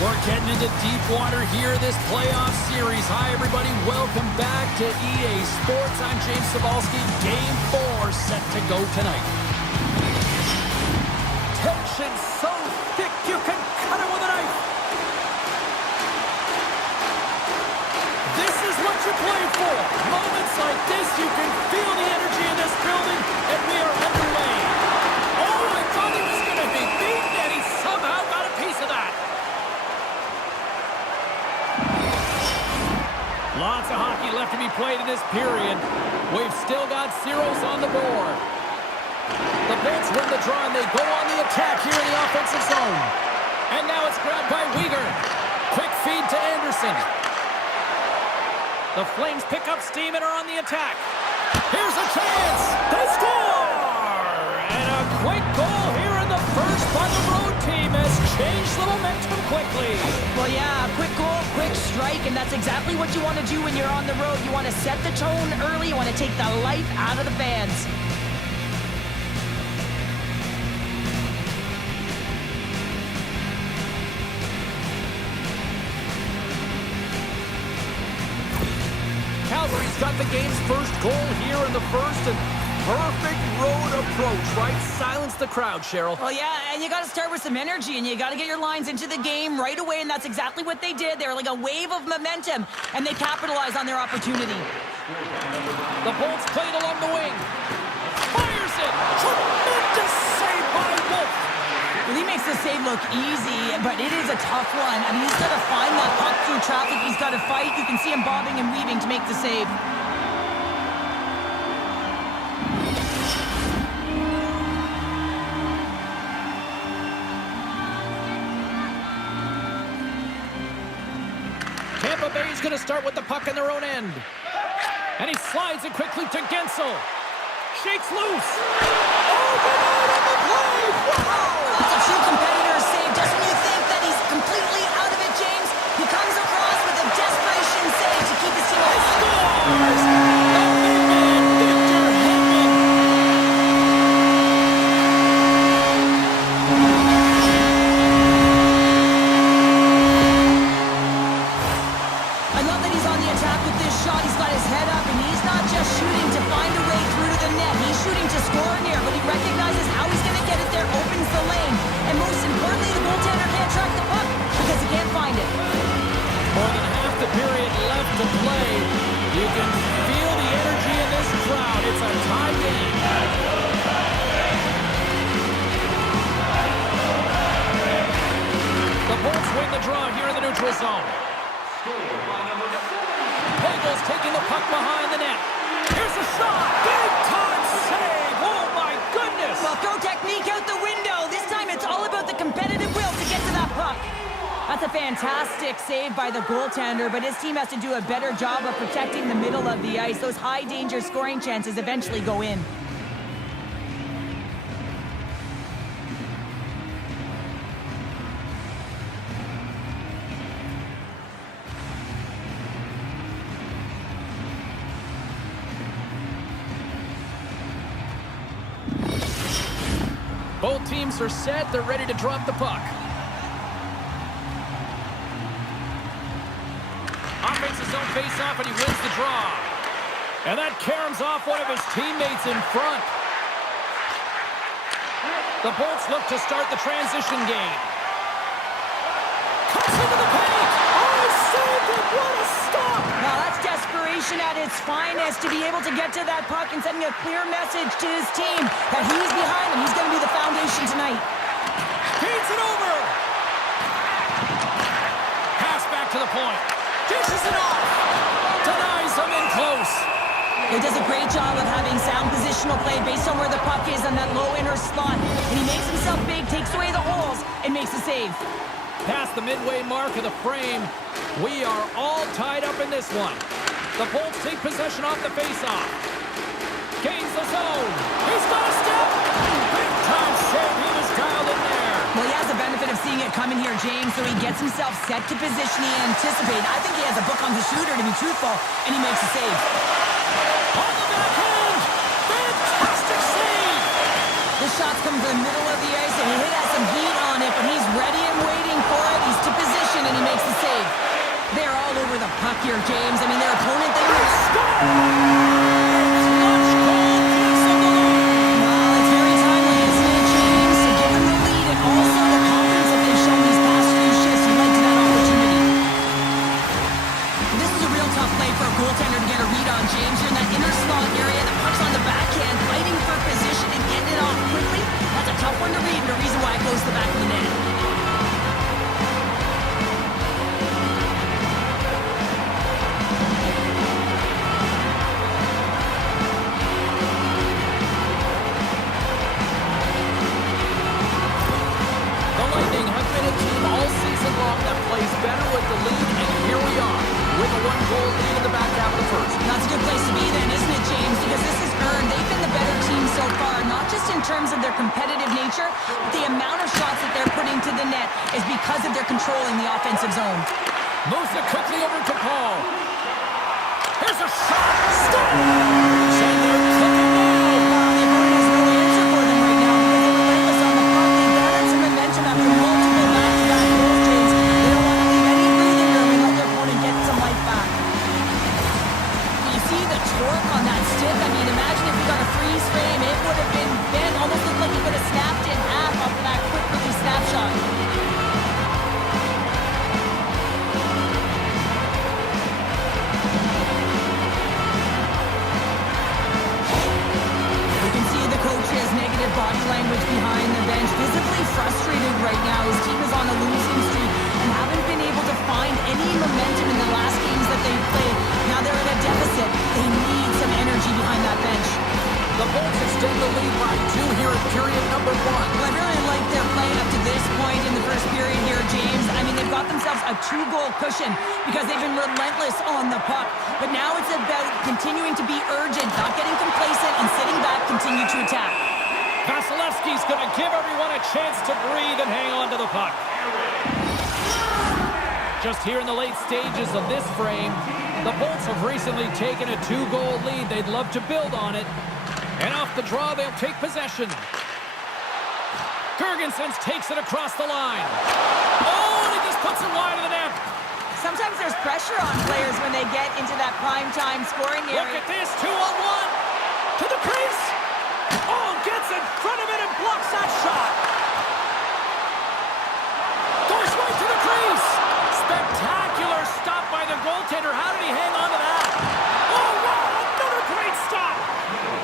We're getting into deep water here this playoff series. Hi, everybody. Welcome back to EA Sports. I'm James Cybulski. Game 4 set to go tonight. Tension so thick you can cut it with a knife. This is what you play for. Moments like this, you can feel the energy in this building, and we are underway. Oh, I thought he was going to be beaten, and he somehow got a piece of that. Lots of hockey left to be played in this period. We've still got zeros on the board. The Bolts win the draw, and they go on the attack here in the offensive zone. And now it's grabbed by Weegar. Quick feed to Anderson. The Flames pick up steam and are on the attack. Here's a chance. They score! And a quick goal here in the first by the road team has changed the momentum quickly. Well, yeah, quick goal, quick strike, and that's exactly what you want to do when you're on the road. You want to set the tone early. You want to take the life out of the fans. Calgary's got the game's first goal here in the first, and perfect road approach, right? Silence the crowd, Cheryl. Well, yeah, and you got to start with some energy, and you got to get your lines into the game right away, and that's exactly what they did. They were like a wave of momentum, and they capitalized on their opportunity. The Bolts played along the wing. Fires it! Tremendous save by Wolf! Well, he makes the save look easy, but it is a tough one. I mean, he's got to find that puck through traffic. He's got to fight. You can see him bobbing and weaving to make the save. Tampa Bay's going to start with the puck in their own end. And he slides it quickly to Gensel. Shakes loose. Oh, good out on the play! Wow! That's a true competitor's save. Just when you think that he's completely out of it, James, he comes across with a desperation save to keep his team alive. Scores! The big man, Victor Hedman. I love that he's on the attack with this shot. He's got his head up, and he's not just shooting to find a way through to the net. He's shooting to score in here, but he recognizes how he's going to get it there, opens the lane. And most importantly, the goaltender can't track the puck because he can't find it. More than half the period left to play. You can feel the energy in this crowd. It's a tie game. The Bolts win the draw here in the neutral zone. Pagel's taking the puck behind the net. Here's a shot. Big time save. Oh, my goodness. Well, throw technique out the window. This time it's all about the competitive will to get to that puck. That's a fantastic save by the goaltender, but his team has to do a better job of protecting the middle of the ice. Those high-danger scoring chances eventually go in. Both teams are set. They're ready to drop the puck. Offense his own face-off, and he wins the draw. And that caroms off one of his teammates in front. The Bolts look to start the transition game. Cuts into the paint. Oh, saved it. What a stop. Now that's desperation at its finest, to be able to get to that puck and sending a clear message to his team that he's behind him. He's going to be the foundation tonight. Feeds it over. Pass back to the point. Dishes it off. Denies him in close. He does a great job of having sound positional play based on where the puck is on that low inner slot. And he makes himself big, takes away the holes, and makes a save. Past the midway mark of the frame, we are all tied up in this one. The Bolts take possession off the faceoff. Gains the zone. He's got a step. Big time save. He was dialed in there. Well, he has the benefit of seeing it coming here, James, so he gets himself set to position he anticipated. I think he has a book on the shooter, to be truthful, and he makes a save. On the backhand. Fantastic save. The shot's coming from the middle of the ice, and he has some heat on it, but he's ready and waiting for it. He's to position. here, James. I mean, their opponent, they were... Well, it's very timely, isn't it, James? To give them the lead and also the confidence that they've shown these past few shifts led to that opportunity. This is a real tough play for a goaltender to get a read on, James. You're in that inner slot area, the puck's on the backhand, fighting for position and getting it off quickly. That's a tough one to read and the reason why it goes to the back of the net. The Lightning have been a team all season long that plays better with the lead, and here we are with a one-goal lead in the back half of the first. That's a good place to be then, isn't it, James? Because this is earned. They've been the better team so far, not just in terms of their competitive nature, but the amount of shots that they're putting to the net is because of their controlling the offensive zone. Moves it quickly over to Paul. Here's a shot. Scores! And they're cooking now. The opponent has no answer for them right now because they're relentless on the puck. They've gathered some momentum after multiple back-to-back goals, James. They don't want to leave any breathing room and let their opponent get some life back. You see the torque on that stick? I mean, imagine if we got a freeze frame. It would have been bent, almost looked like it could have snapped in half off of that quick release snapshot. You can see the coach's negative body language behind the bench, visibly frustrated right now. His team is on a losing streak and haven't been able to find any momentum in the last games that they've played. Now they're in a deficit. They need some energy behind that bench. The Bolts extend the lead by 2 here in period number 1. Well, I really like their play up to this point in the first period here, James. I mean, they've got themselves a 2-goal cushion because they've been relentless on the puck. But now it's about continuing to be urgent, not getting complacent, and sitting back, continue to attack. Vasilevsky's going to give everyone a chance to breathe and hang on to the puck. Just here in the late stages of this frame, the Bolts have recently taken a 2-goal lead. They'd love to build on it. And off the draw, they'll take possession. Gergensons takes it across the line. Oh, and he just puts it wide of the net. Sometimes there's pressure on players when they get into that prime-time scoring area. Look at this, 2-on-1. To the crease. Oh, gets in front of it and blocks that shot. Goes right to the crease. Spectacular stop by the goaltender. How did he hang on to that? Oh, wow, another great stop.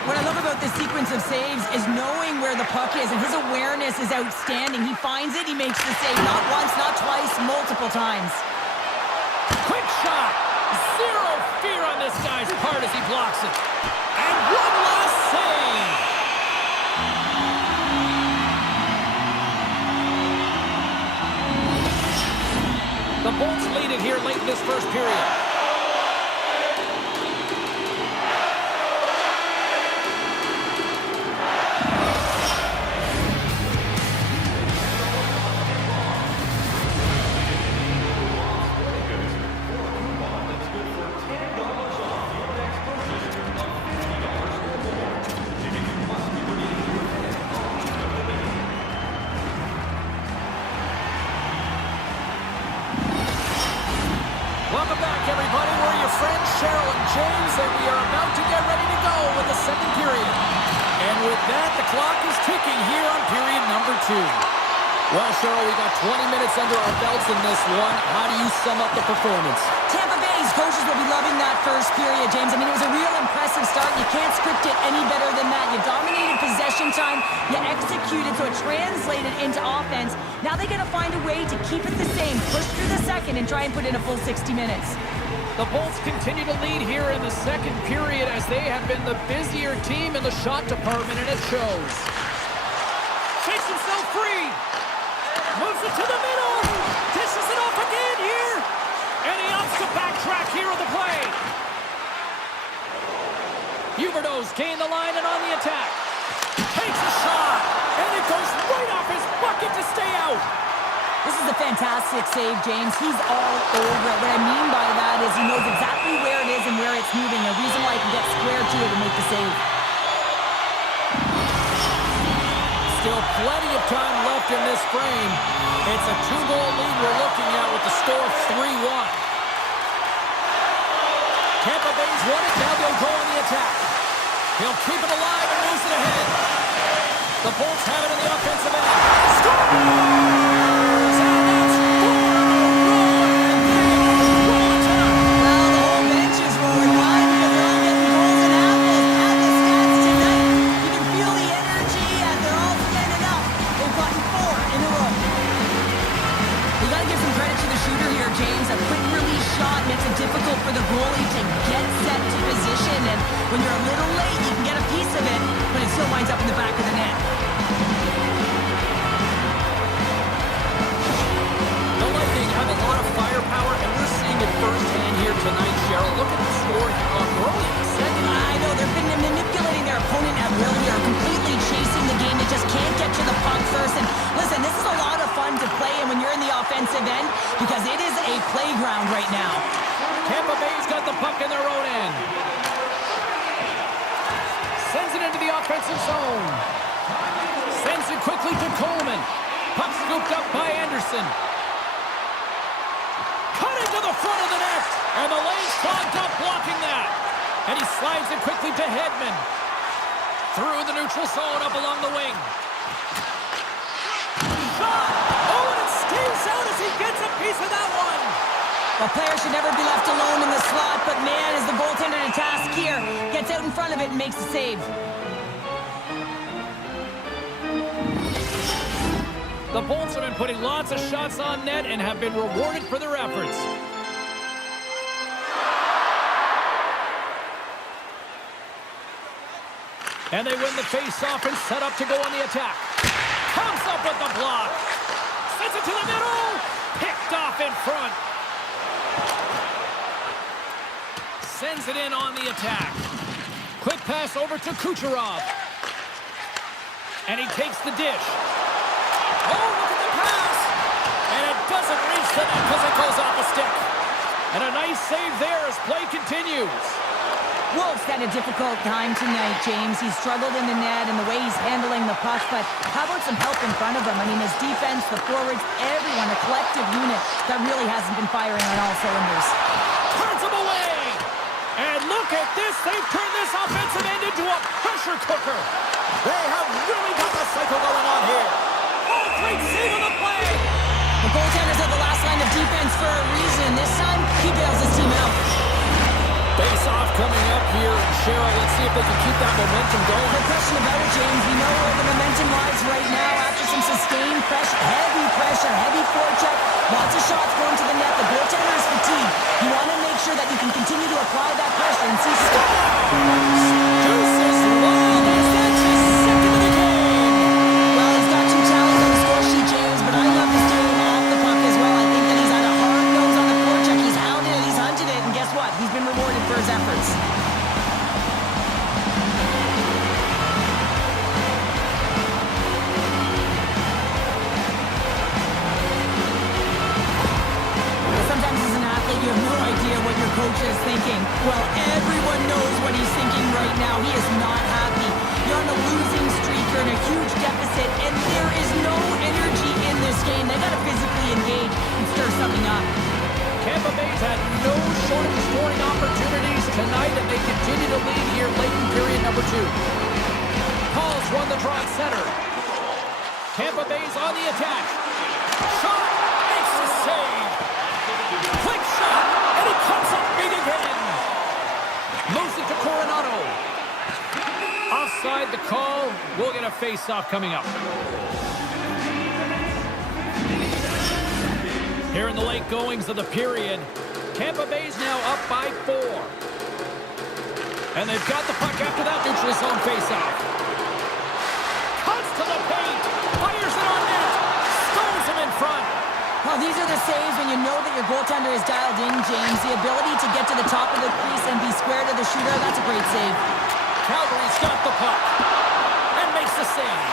What I love about this sequence of saves is knowing where the puck is, and his awareness is outstanding. He finds it, he makes the save, not once, not twice, multiple times. Quick shot. Zero fear on this guy's part as he blocks it. And one last save. The Bolts lead it here late in this first period. Welcome back, everybody. We're your friends, Cheryl and James, and we are about to get ready to go with the second period. And with that, the clock is ticking here on period number 2. Well, Cheryl, we got 20 minutes under our belts in this one. How do you sum up the performance? Tampa Bay's coaches will be loving that first period, James. I mean, it was a real impressive start. You can't script it any better than that. You dominated possession time. You executed, so it translated into offense. Now they got to find a way to keep it the same, push through the second, and try and put in a full 60 minutes. The Bolts continue to lead here in the second period as they have been the busier team in the shot department, and it shows. Shakes himself free. Moves it to the middle. Dishes it off again here. And he opts to backtrack here on the play. Huberdeau's gained the line and on the attack. Takes a shot. And it goes right off his bucket to stay out. This is a fantastic save, James. He's all over it. What I mean by that is he knows exactly where it is and where it's moving. A reason why he can get square to it and make the save. Still plenty of time left in this frame. It's a 2-goal lead we're looking at with the score 3-1. attack. He'll keep it alive and moves it ahead. The Bolts have it in the offensive end. Scores! And that's 4-0, and they are rolling tonight. Well, the whole bench is rolling. Why? Because they're all getting goals and apples. Add the stats tonight. You can feel the energy as they're all standing up. They've gotten 4 in a row. You got to give some credit to the shooter here, James. A quick release shot makes it difficult for the goalie to get set to position. And when you're a little late, you can get a piece of it, but it still winds up in the back of the net. The Lightning have a lot of firepower, and we're seeing it firsthand here tonight, Cheryl. Look at the score here early in the second. I know they've been manipulating their opponent at will here, completely chasing the game. They just can't get to the puck first. And listen, this is a lot of fun to play in when you're in the offensive end because it is a playground right now. Tampa Bay's got the puck in their own end. Sends it into the offensive zone. Sends it quickly to Coleman. Puck scooped up by Anderson. Cutting to the front of the net. And the lane's clogged up, blocking that. And he slides it quickly to Hedman. Through the neutral zone, up along the wing. Shot! Oh, and it stays out as he gets a piece of that one. Well, players should never be left alone in the slot, but man, is the goaltender to task here. Gets out in front of it and makes the save. The Bolts have been putting lots of shots on net and have been rewarded for their efforts. And they win the face-off and set up to go on the attack. Comes up with the block. Sends it to the middle. Picked off in front. Sends it in on the attack. Quick pass over to Kucherov. And he takes the dish. Oh, look at the pass! And it doesn't reach the net because it goes off the stick. And a nice save there as play continues. Wolf's had a difficult time tonight, James. He's struggled in the net and the way he's handling the puck, but how about some help in front of him? I mean, his defense, the forwards, everyone, a collective unit that really hasn't been firing on all cylinders. Turns him away! And look at this! They've turned this offensive end into a pressure cooker! They have really got the cycle going on here! Oh, great save on the play! The goaltenders are the last line of defense for a reason. This time, he bails his team out. Face-off coming up here, and Cheryl, let's see if they can keep that momentum going. No question about it, James. We know where the momentum lies right now after some sustained pressure, heavy forecheck, lots of shots going to the net. The goaltender is fatigued. You want to make sure that you can continue to apply that pressure and see Deuces, wow, that's his second of the game. Well, he's got 2 tallies on the score sheet, James, but I love his game off the puck as well. I think that he's had a hard nose on the forecheck. He's hounded it, he's hunted it, and guess what? He's been rewarded for his efforts. Sometimes as an athlete, you have no idea what your coach is thinking. Well, everyone knows what he's thinking right now. He is not happy. You're on a losing streak. You're in a huge deficit, and there is no energy in this game. They got to physically engage and stir something up. Tampa Bay's had no shortage of scoring opportunities tonight, and they continue to lead here late in period number 2. Paul's won the draw at center. Tampa Bay's on the attack. Shot! Makes the save! Quick shot! And he comes up big again! Moves it to Coronado. Offside the call. We'll get a face-off coming up. Here in the late goings of the period, Tampa Bay's now up by 4. And they've got the puck after that neutral zone faceoff. Cuts to the paint, fires it on net, stones him in front. Well, these are the saves when you know that your goaltender is dialed in, James. The ability to get to the top of the crease and be square to the shooter, that's a great save. Calgary's got the puck and makes the save.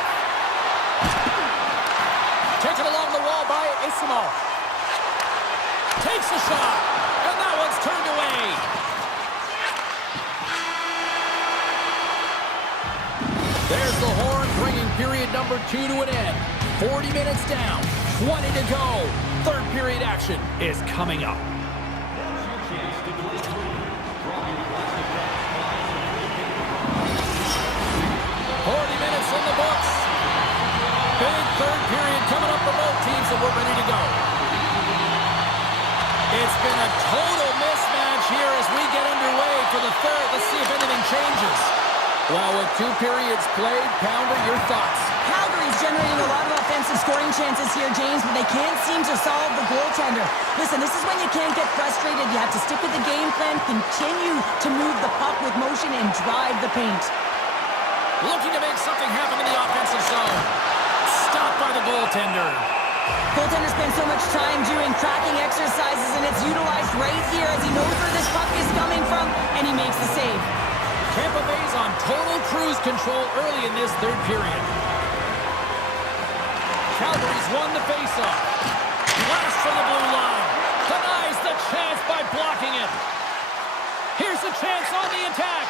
Taken along the wall by Isimo. Takes a shot, and that one's turned away. There's the horn, bringing period number 2 to an end. 40 minutes down, 20 to go. Third period action is coming up. in the books. Big third period coming up for both teams, and we're ready to go. It's been a total mismatch here as we get underway for the third. Let's see if anything changes. Well, with 2 periods played, Pounder, your thoughts? Calgary's generating a lot of offensive scoring chances here, James, but they can't seem to solve the goaltender. Listen, this is when you can't get frustrated. You have to stick with the game plan, continue to move the puck with motion, and drive the paint. Looking to make something happen in the offensive zone. Stopped by the goaltender. Goaltender spends so much time doing tracking exercises, and it's utilized right here as he knows where this puck is coming from, and he makes the save. Tampa Bay's on total cruise control early in this third period. Calgary's won the faceoff. Blast from the blue line. Denies the chance by blocking it. Here's a chance on the attack.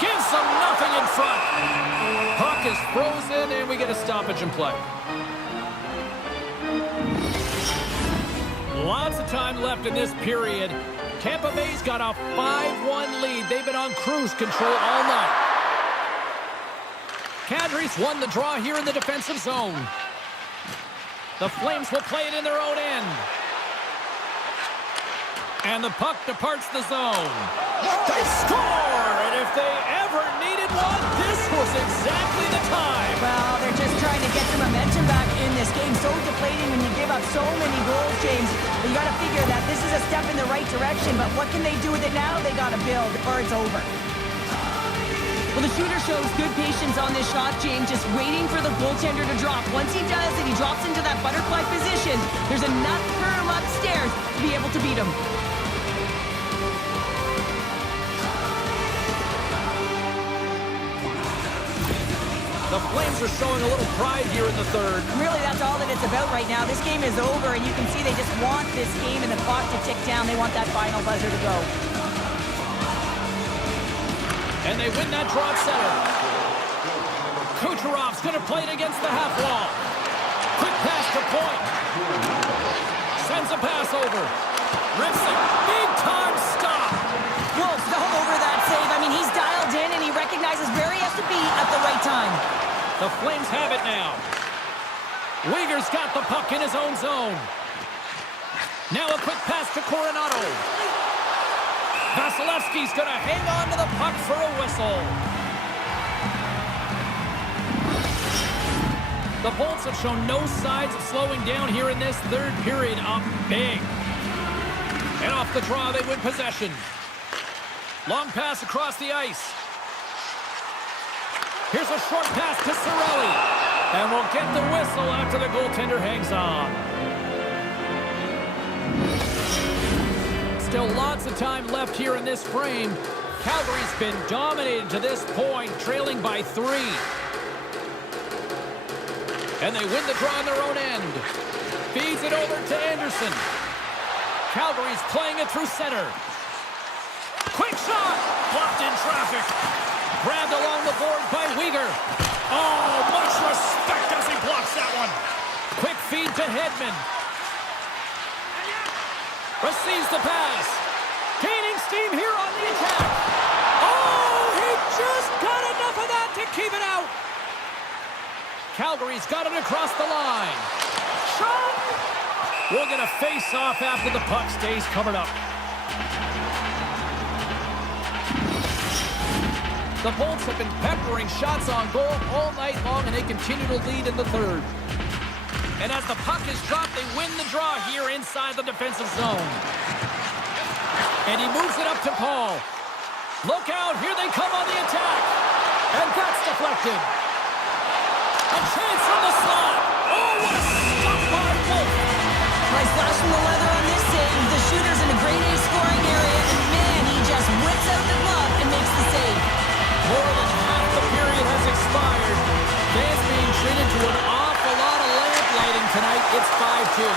Gives them nothing in front. Puck is frozen, and we get a stoppage in play. Lots of time left in this period. Tampa Bay's got a 5-1 lead. They've been on cruise control all night. Calgary's won the draw here in the defensive zone. The Flames will play it in their own end. And the puck departs the zone. They score! And if they ever needed one, this was exactly the time. Well, they're just trying to get the momentum back in this game. So deflating when you give up so many goals, James. But you got to figure that this is a step in the right direction. But what can they do with it now? They got to build or it's over. Well, the shooter shows good patience on this shot, James, just waiting for the goaltender to drop. Once he does and he drops into that butterfly position, there's enough room upstairs to be able to beat him. The Flames are showing a little pride here in the third. Really, that's all that it's about right now. This game is over, and you can see they just want this game and the clock to tick down. They want that final buzzer to go. And they win that draw at center. Kucherov's going to play it against the half wall. Quick pass to point. Sends a pass over. Rips it. Big time stop. Wolf's all over that save. I mean, he's dialed in, and he recognizes where he has to be at the right time. The Flames have it now. Uyghur's got the puck in his own zone. Now a quick pass to Coronado. Vasilevsky's going to hang on to the puck for a whistle. The Bolts have shown no signs of slowing down here in this third period. Up big. And off the draw, they win possession. Long pass across the ice. Here's a short pass to Cirelli. And we'll get the whistle after the goaltender hangs on. Still lots of time left here in this frame. Calgary's been dominated to this point, trailing by 3. And they win the draw on their own end. Feeds it over to Anderson. Calgary's playing it through center. Quick shot! Blocked in traffic. Grabbed along the board by Uyghur. Oh, much respect as he blocks that one. Quick feed to Hedman. Receives the pass. Gaining steam here on the attack. Oh, he just got enough of that to keep it out. Calgary's got it across the line. Shot! We'll get a face-off after the puck stays covered up. The Bolts have been peppering shots on goal all night long, and they continue to lead in the third. And as the puck is dropped, they win the draw here inside the defensive zone. And he moves it up to Paul. Look out, here they come on the attack. And that's deflected. A chance from the slot. Oh, what a stop by Wolf. Nice slash from the leather on this save. The shooter's in a grade A scoring area, and man, he just whips out the glove and makes the save. More than half the period has expired. Fans being treated to an awful lot of lamplighting tonight. It's 5-2.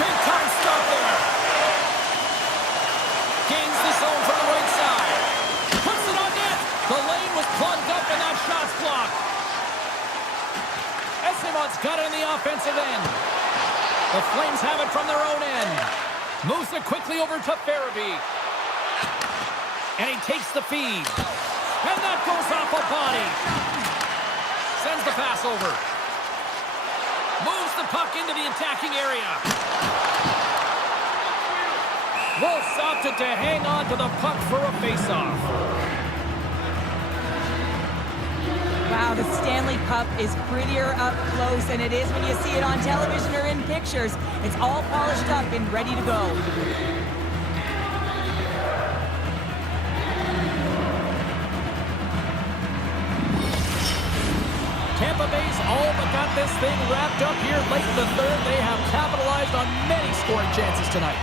Big time stop there. Gains the zone from the right side. Puts it on net. The lane was plugged up and that shot's blocked. Esimon's got it on the offensive end. The Flames have it from their own end. Moves it quickly over to Farabee. And he takes the feed. And that goes off a body. Sends the pass over. Moves the puck into the attacking area. Wolves opted to hang on to the puck for a face-off. Wow, the Stanley Cup is prettier up close than it is when you see it on television or in pictures. It's all polished up and ready to go. Tampa Bay's all but got this thing wrapped up here late in the third. They have capitalized on many scoring chances tonight.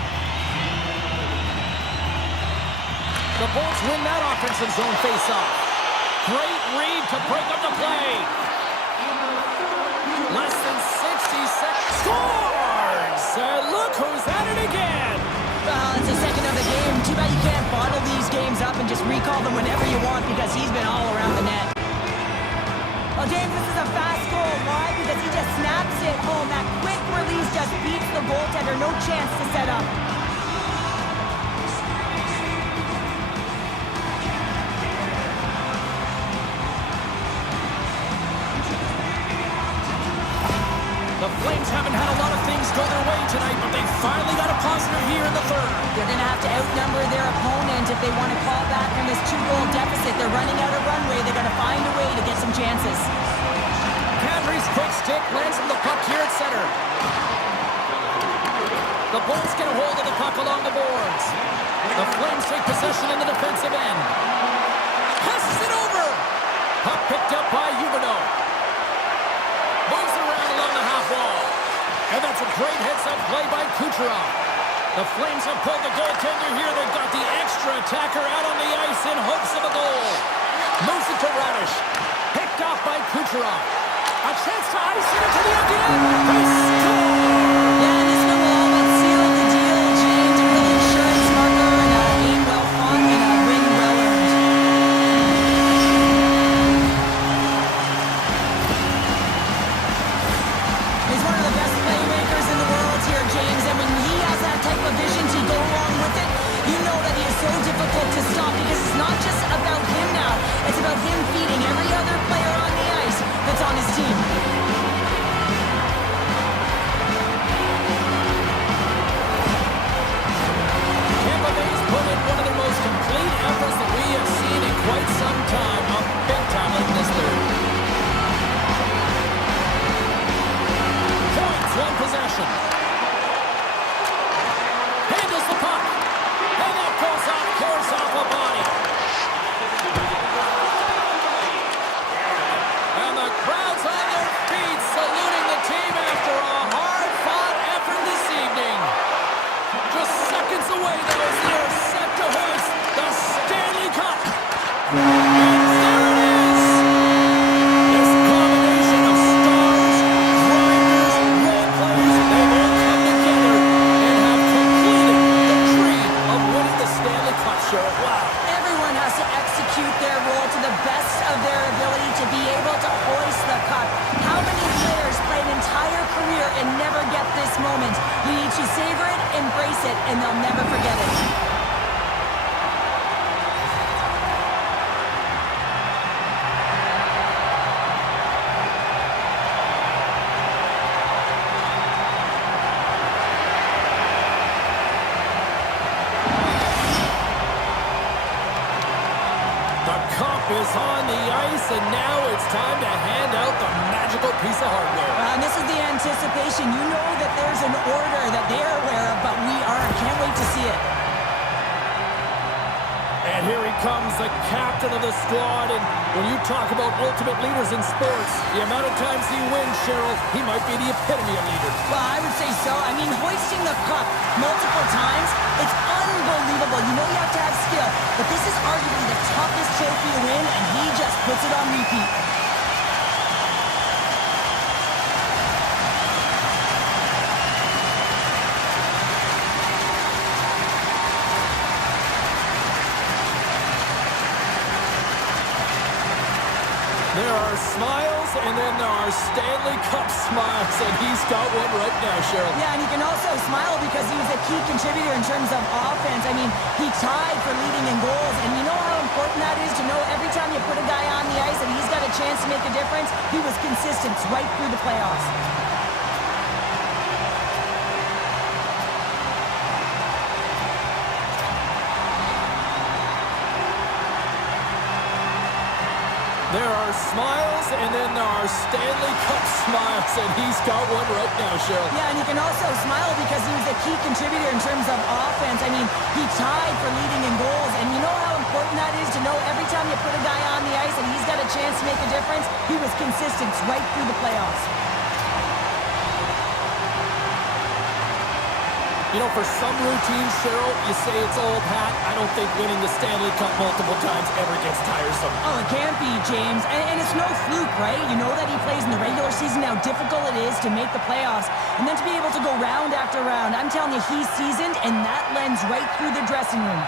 The Bolts win that offensive zone face-off. Great read to break up the play. Less than 60 seconds. Scores! And look who's at it again. Well, it's the second of the game. Too bad you can't bottle these games up and just recall them whenever you want because he's been all around the net. Well, James, this is a fast goal. Why? Because he just snaps it home. That quick release just beats the goaltender. No chance to set up. The Flames haven't had a lot of things go their way tonight, but they finally got a positive here in the third. They're going to have to outnumber their opponent if they want to call back from this 2-goal deficit. They're running out of runway. They're going to find a way to get some chances. Calgary's quick stick lands from the puck here at center. The Bolts get a hold of the puck along the boards. The Flames take possession in the defensive end. Passes it over. Puck picked up by Huberdeau. Moves around along the half wall. And that's a great heads-up play by Kucherov. The Flames have pulled the goaltender here. They've got the extra attacker out on the ice in hopes of a goal. Moves it to Radish. Picked off by Kucherov. A chance to ice it into the empty net. They score! Yeah, this one will all but seal the deal, James. A real insurance marker and a game well fought and a win well earned. He's one of the best playmakers in the world here, James, and when he has that type of vision to go along with it, you know that he is so difficult to stop because it's not just about him now. It's about him feeding every other player on the ice that's on his team. Tampa Bay's put in one of the most complete efforts that we have seen in quite some time. A big time in this third. Points, one possession. Handles the puck. And that goes off course off a body. And the crowd's on their feet saluting the team after a hard-fought effort this evening. Just seconds away, though, as they are set to hoist the Stanley Cup. And there it is! This combination of stars, grinders, role players, they've all come together and have completed the dream of winning the Stanley Cup, Cheryl. Wow. Everyone has to execute their role to the best of their ability to be able to hoist the cup. How many players play an entire career and never get this moment? You need to savor it, embrace it, and they'll never forget it. The cup is on the ice, and now it's time to hand out the magical piece of hardware. And this is the anticipation. You know that there's an order that they're aware of, but we aren't. Can't wait to see it. And here he comes, the captain of the squad. And when you talk about ultimate leaders in sports, the amount of times he wins, Cheryl, he might be the epitome of leader. Well, I would say so. I mean, hoisting the cup multiple times, it's unbelievable. You know you have to have skill, but this is arguably the toughest trophy to win, and he just puts it on repeat. There are smiles, and then there are Stanley Cup smiles, and he's got one right now, Cheryl. Yeah, and he can also smile because he was a key contributor in terms of offense. I mean, he tied for leading in goals, and you know how important that is to know every time you put a guy on the ice and he's got a chance to make a difference? He was consistent right through the playoffs. There are smiles, and then there are Stanley Cup smiles, and he's got one right now, Cheryl. Yeah, and he can also smile because he was a key contributor in terms of offense. I mean, he tied for leading in goals, and you know how important that is to know every time you put a guy on the ice and he's got a chance to make a difference? He was consistent right through the playoffs. You know, for some routines, Cheryl, you say it's old hat. I don't think winning the Stanley Cup multiple times ever gets tiresome. Oh, it can't be, James. And it's no fluke, right? You know that he plays in the regular season, how difficult it is to make the playoffs. And then to be able to go round after round, I'm telling you, he's seasoned, and that lends right through the dressing room.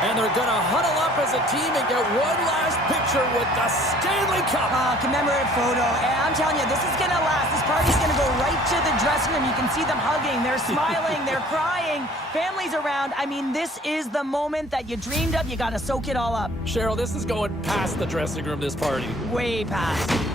And they're going to huddle up as a team and get one last picture with the Stanley Cup. Commemorative photo. And I'm telling you, this is going to last. This party's going to go right to the dressing room. You can see them hugging. They're smiling. They're crying. Families around. I mean, this is the moment that you dreamed of. You got to soak it all up. Cheryl, this is going past the dressing room, this party. Way past.